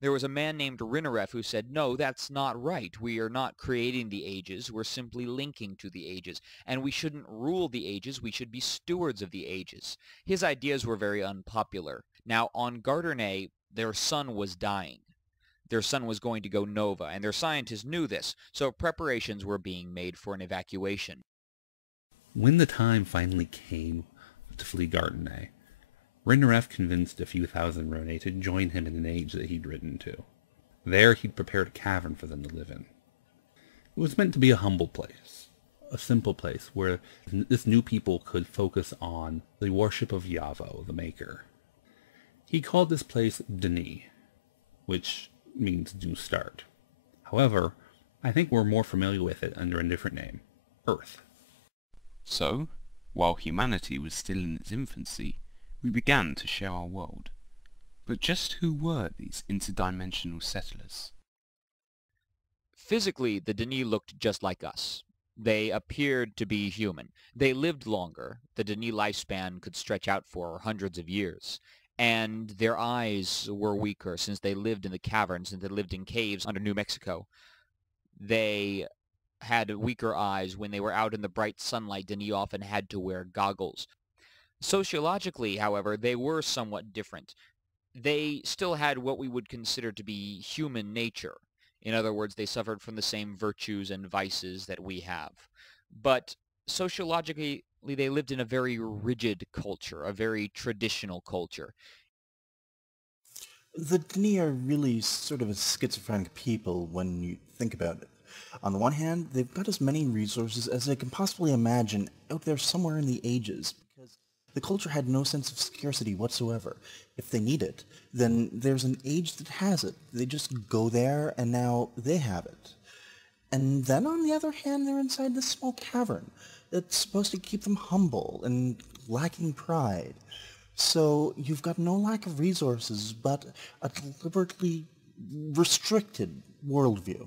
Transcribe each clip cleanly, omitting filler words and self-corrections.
There was a man named Rinaref who said, no, that's not right. We are not creating the ages. We're simply linking to the ages. And we shouldn't rule the ages. We should be stewards of the ages. His ideas were very unpopular. Now, on Gardernay, their sun was dying. Their sun was going to go nova, and their scientists knew this, so preparations were being made for an evacuation. When the time finally came to flee Gardernay, Rinaref convinced a few thousand Roné to join him in an age that he'd written to. There he'd prepared a cavern for them to live in. It was meant to be a humble place, a simple place where this new people could focus on the worship of Yavo, the Maker. He called this place Denis, which means new start. However, I think we're more familiar with it under a different name, Earth. So, while humanity was still in its infancy, we began to share our world. But just who were these interdimensional settlers? Physically, the Denis looked just like us. They appeared to be human. They lived longer. The Denis lifespan could stretch out for hundreds of years. And their eyes were weaker since they lived in the caverns and they lived in caves under New Mexico. They had weaker eyes. When they were out in the bright sunlight, Denis often had to wear goggles. Sociologically, however, they were somewhat different. They still had what we would consider to be human nature. In other words, they suffered from the same virtues and vices that we have. But sociologically, they lived in a very rigid culture, a very traditional culture. The Denis are really sort of a schizophrenic people when you think about it. On the one hand, they've got as many resources as they can possibly imagine out there somewhere in the ages, because the culture had no sense of scarcity whatsoever. If they need it, then there's an age that has it. They just go there, and now they have it. And then, on the other hand, they're inside this small cavern that's supposed to keep them humble and lacking pride. So you've got no lack of resources, but a deliberately restricted worldview.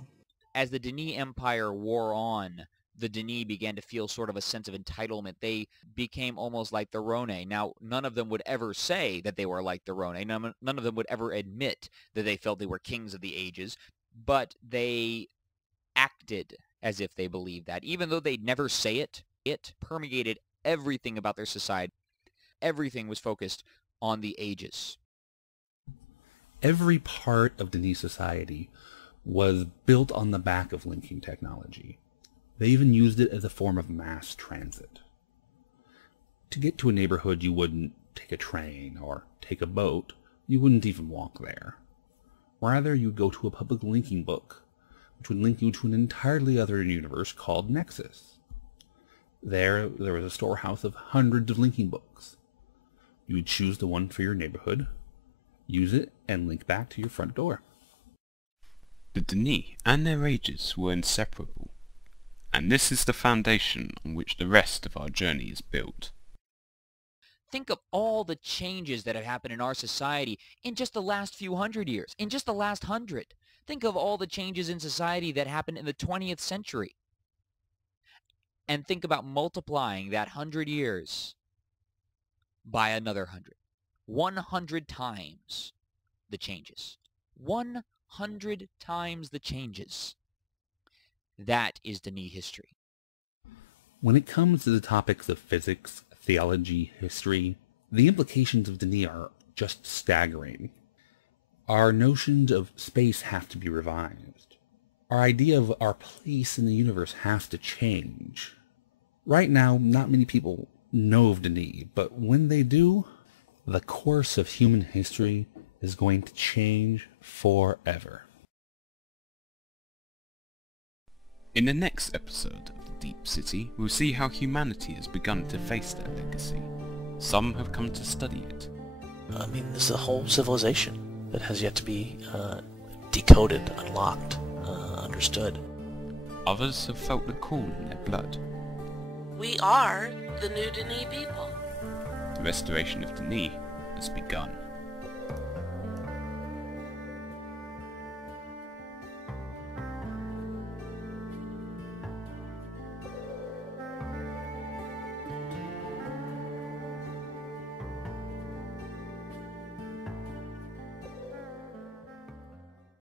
As the Denis Empire wore on, the Denis began to feel sort of a sense of entitlement. They became almost like the Roné. Now, none of them would ever say that they were like the Roné. None of them would ever admit that they felt they were kings of the ages, but they acted as if they believed that. Even though they'd never say it, it permeated everything about their society. Everything was focused on the ages. Every part of Denis society was built on the back of linking technology. They even used it as a form of mass transit. To get to a neighborhood, you wouldn't take a train or take a boat. You wouldn't even walk there. Rather, you'd go to a public linking book, which would link you to an entirely other universe called Nexus. There was a storehouse of hundreds of linking books. You would choose the one for your neighborhood, use it, and link back to your front door. The Denis and their ages were inseparable, and this is the foundation on which the rest of our journey is built. Think of all the changes that have happened in our society in just the last few hundred years, in just the last 100. Think of all the changes in society that happened in the 20th century. And think about multiplying that 100 years by another 100. 100 times the changes. 100 times the changes. That is Denis history. When it comes to the topics of physics, theology, history, the implications of Denis are just staggering. Our notions of space have to be revised. Our idea of our place in the universe has to change. Right now, not many people know of Denis, but when they do, the course of human history is going to change forever. In the next episode of The Deep City, we'll see how humanity has begun to face their legacy. Some have come to study it. I mean, there's a whole civilization that has yet to be decoded, unlocked, understood. Others have felt the call in their blood. We are the new Denis people. The restoration of Denis has begun.